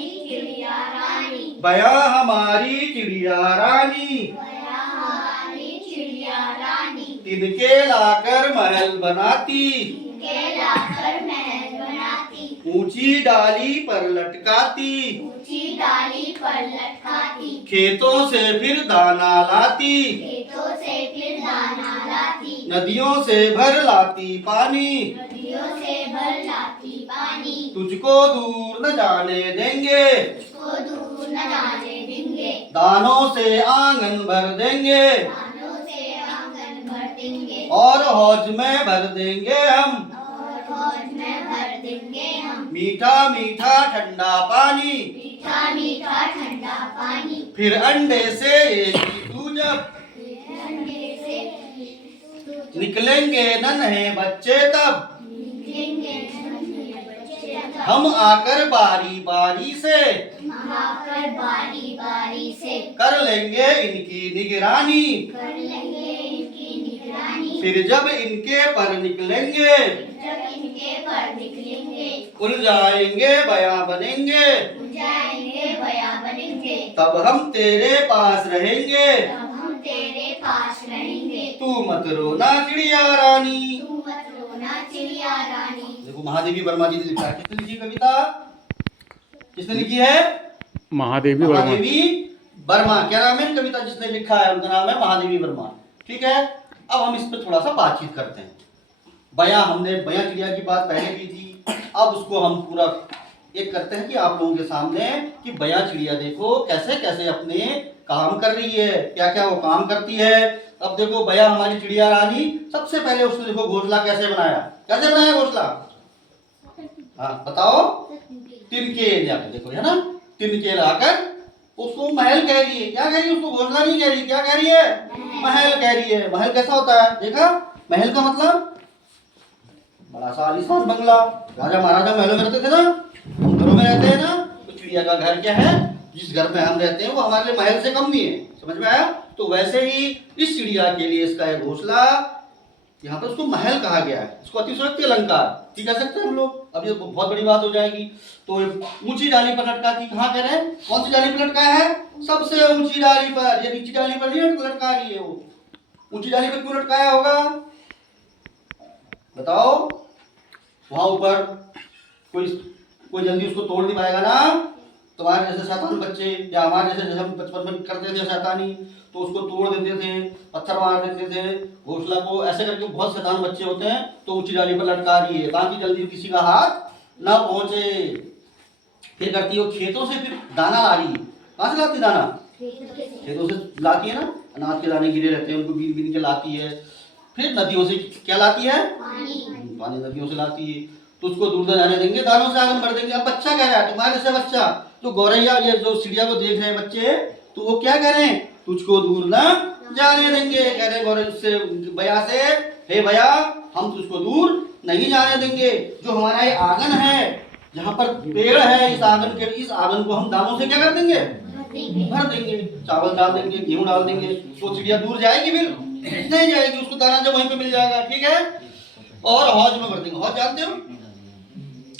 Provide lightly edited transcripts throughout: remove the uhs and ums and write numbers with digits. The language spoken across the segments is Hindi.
चिड़िया रानी, बया हमारी चिड़िया रानी, बया हमारी चिड़िया रानी, तिनके लाकर महल बनाती, तिनके लाकर महल बनाती, ऊंची डाली पर लटकाती, ऊंची डाली पर लटकाती, खेतों से फिर दाना लाती, खेतों से फिर दाना लाती, नदियों से भर लाती पानी, नदियों से भर लाती पानी, तुझको दूर न जाने देंगे, उसको दूर न जाने देंगे, दानों से आंगन भर देंगे, दानों से आंगन भर देंगे, और हौज में भर देंगे हम, और हौज में भर देंगे हम, मीठा मीठा ठंडा पानी, मीठा मीठा ठंडा पानी, फिर अंडे से एगी तू जब, ठंडे से निकलेंगे नन्हे बच्चे तब, निकलेंगे नन्हे बच्चे तब, हम आकर बारी बारी से हम आकर बारी बारी से कर लेंगे इनकी निगरानी, कर लेंगे इनकी निगरानी, फिर जब इनके पर निकलेंगे जब इनके पर निकलेंगे उड़ जाएंगे बया बनेंगे, जाएंगे बया बनेंगे, तब हम तेरे पास रहेंगे, तब हम तेरे पास रहेंगे, तू मत रोना चिड़िया रानी। तू मत रोना चिड़िया रानी। देखो महादेवी वर्मा जी ने लिखा है, किसने लिखी कविता, किसने लिखी है, महादेवी वर्मा। महादेवी वर्मा। क्या नाम है कविता जिसने लिखा है, उनका नाम है महादेवी वर्मा। ठीक है, अब हम इस पे थोड़ा सा बातचीत करते हैं। हमने बया चिड़िया की बात पहले की थी, अब उसको हम पूरा एक करते हैं कि आप लोगों के सामने कि बया चिड़िया देखो कैसे कैसे अपने काम कर रही है, क्या क्या वो काम करती है। अब देखो बया हमारी चिड़िया रानी, सबसे पहले उसने देखो घोंसला कैसे बनाया, कैसे बनाया घोंसला, हाँ बताओ। तिनके लाकर, देखो है ना, तिनके लाकर उसको महल कह रही है। क्या कह रही है उसको, घोंसला नहीं कह रही, क्या कह रही है, महल कह रही है। महल कैसा होता है, देखा महल का मतलब बड़ा सा आलीशान बंगला, राजा महाराजा महलों में रहते थे ना, हम घरों में रहते हैं ना। तो चिड़िया का घर क्या है, जिस घर में हम रहते हैं वो हमारे लिए महल से कम नहीं है, समझ में आया। तो वैसे ही इस चिड़िया के लिए इसका एक घोंसला, यहाँ पर उसको महल कहा गया है। इसको अतिशयोक्ति अलंकार ठीक कह सकते हैं हम लोग। अब ये बहुत बड़ी बात हो जाएगी। तो ऊंची डाली पर लटकाती, कहाँ कह रहे हैं, कौन सी डाली पर लटकाया है, सबसे ऊंची डाली पर। ये नीची डाली पर नहीं लटका रही है, वो ऊंची डाली पर क्यों लटकाया होगा बताओ। वहां ऊपर कोई जल्दी उसको तोड़ नहीं पाएगा ना। तुम्हारे जैसे शैतान बच्चे या हमारे जैसे हम बचपन में करते थे शैतानी, तो उसको तोड़ देते थे, पत्थर मार देते थे घोंसला को, ऐसे करके बहुत शैतान बच्चे होते हैं। तो ऊंची डाली पर लटका रही है ताकि जल्दी किसी का हाथ ना पहुंचे। फिर करती है खेतों से फिर दाना ला रही है। कहाँ से लाती दाना, खेतों से लाती है ना, अनाज के दाने गिरे रहते हैं उनको बीन बीन के लाती है। फिर नदियों से क्या लाती है, पानी नदियों से लाती है। तो उसको दूर न जाने देंगे, दानों से आंगन भर देंगे। अब बच्चा कह रहा है, तुम्हारे जैसे बच्चा जो गौरैया ये जो चिड़िया को देख रहे हैं बच्चे, तो वो क्या कह रहे हैं, तुझको दूर न जाने देंगे। कह रहे गौरैया से, बया से, हे बया हम तुझको दूर नहीं जाने देंगे। जो हमारा ये आंगन है, जहाँ पर पेड़ है, इस आंगन को हम दानों से क्या कर देंगे, भर देंगे। चावल डाल देंगे, गेहूं डाल देंगे। तो चिड़िया दूर जाएगी, फिर नहीं जाएगी, उसको दाना जब वहीं पे मिल जाएगा। ठीक है, और हौज में भर देंगे। हौज जानते हो,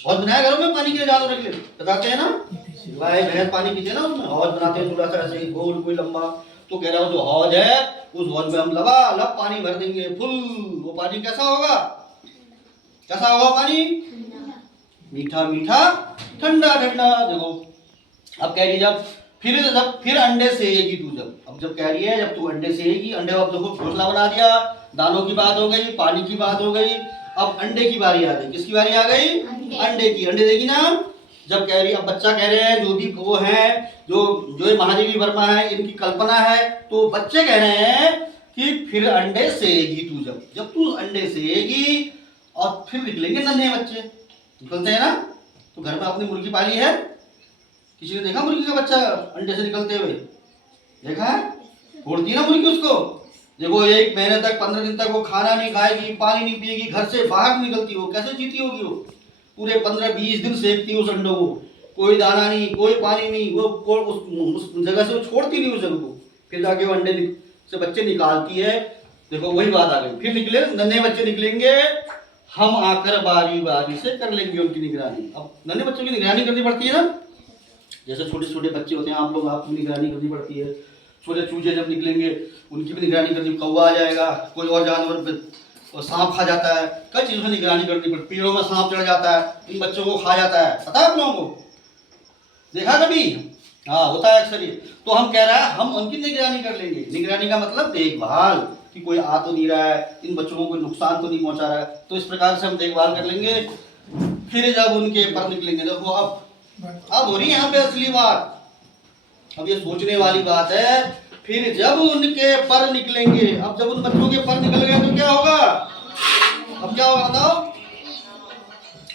हौज बनाया घरों में पानी के लिए, जानवर के लिए बताते हैं ना, गाय भैंस पानी पीते हैं ना, उसमें हौज बनाते हैं, थोड़ा सा ऐसे गोल कोई लंबा। तो कह रहा हूँ जो हौज है, उस हौज में हम लबालब पानी भर देंगे फुल। वो पानी कैसा होगा, कैसा होगा पानी, मीठा मीठा ठंडा ठंडा। देखो अब कह रही जब फिर अंडे सेएगी तू, अब जब कह रही है जब तू अंडे सेएगी। अंडे अब देखो घोंसला बना दिया, दानों की बात हो गई, पानी की बात हो गई। अब अंडे की बारी आ गई, किसकी बारी आ गई, अंडे की। अंडे देगी ना। जब कह रही, अब बच्चा कह रहे हैं, जो भी वो है, जो ये महादेवी वर्मा है, इनकी कल्पना है। तो बच्चे कह रहे हैं कि फिर अंडे सेएगी तू, जब तू अंडे सेएगी और फिर निकलेंगे नन्हे बच्चे। निकलते हैं ना। तो घर में आपने मुर्गी पाली है, किसी ने देखा मुर्गी का बच्चा अंडे से निकलते हुए, देखा है, फोड़ती है ना मुर्गी उसको। देखो 1 महीने तक 15 दिन तक वो खाना नहीं खाएगी, पानी नहीं पिएगी, घर से बाहर नहीं निकलती। वो कैसे जीती होगी, वो पूरे 15-20 दिन सेकती है उस अंडों को, कोई दाना नहीं, कोई पानी नहीं, वो उस जगह से वो छोड़ती नहीं उस जगह को। फिर जाके वो अंडे से बच्चे निकालती है। देखो वही बात आ गई, फिर निकले नन्हे बच्चे निकलेंगे, हम आकर बारी बारी से कर लेंगे उनकी निगरानी। अब नन्हे बच्चों की निगरानी करनी पड़ती है ना। जैसे छोटे छोटे बच्चे होते हैं आप लोग, आपकी निगरानी करनी पड़ती है। छोटे चूजे जब निकलेंगे उनकी भी निगरानी करनी, कौवा आ जाएगा, कोई और जानवर, और सांप खा जाता है, कई चीज़ों से निगरानी करनी पड़ती है। पेड़ों में सांप चढ़ जाता है, इन बच्चों को खा जाता है, पता है आप लोगों को, देखा कभी? हाँ, होता है अक्सर ये। तो हम कह रहा है हम उनकी निगरानी कर लेंगे। निगरानी का मतलब देखभाल, कि कोई आ तो नहीं रहा है, इन बच्चों को कोई नुकसान तो नहीं पहुंचा रहा है, तो इस प्रकार से हम देखभाल कर लेंगे। फिर जब उनके पर निकलेंगे, देखो अब हो रही है यहाँ पे असली बात, अब ये सोचने वाली बात है। फिर जब उनके पर निकलेंगे, अब जब उन बच्चों के पर निकल गए तो क्या होगा? अब क्या होगा बताओ?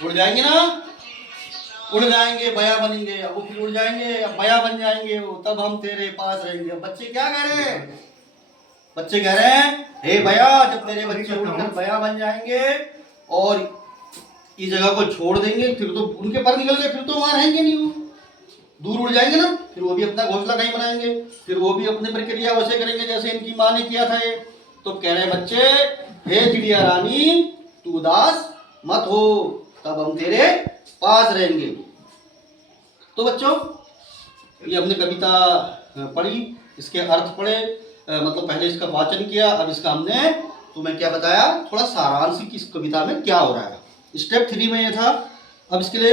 उड़ जाएंगे ना, उड़ जाएंगे, बया बनेंगे। अब वो फिर उड़ जाएंगे, अब बया बन जाएंगे वो, तब हम तेरे पास रहेंगे। अब बच्चे क्या कह रहे हैं? बच्चे कह रहे हैं, हे बया, जब तेरे बच्चे उड़कर बया बन जाएंगे और इस जगह को छोड़ देंगे, फिर तो उनके पर निकल गए, फिर तो वहां रहेंगे नहीं, वो दूर उड़ जाएंगे ना, फिर वो भी अपना घोंसला कहीं बनाएंगे, फिर वो भी अपनी प्रक्रिया वैसे करेंगे जैसे इनकी माँ ने किया था ये। तो कह रहे बच्चे, हे चिड़िया रानी, तू उदास मत हो, तब हम तेरे पास रहेंगे। तो बच्चों, ये हमने कविता पढ़ी, इसके अर्थ पढ़े, मतलब पहले इसका वाचन किया, अब इसका हमने तुम्हें क्या बताया, थोड़ा सारांश की इस कविता में क्या हो रहा है। स्टेप 3 में ये था। अब इसके लिए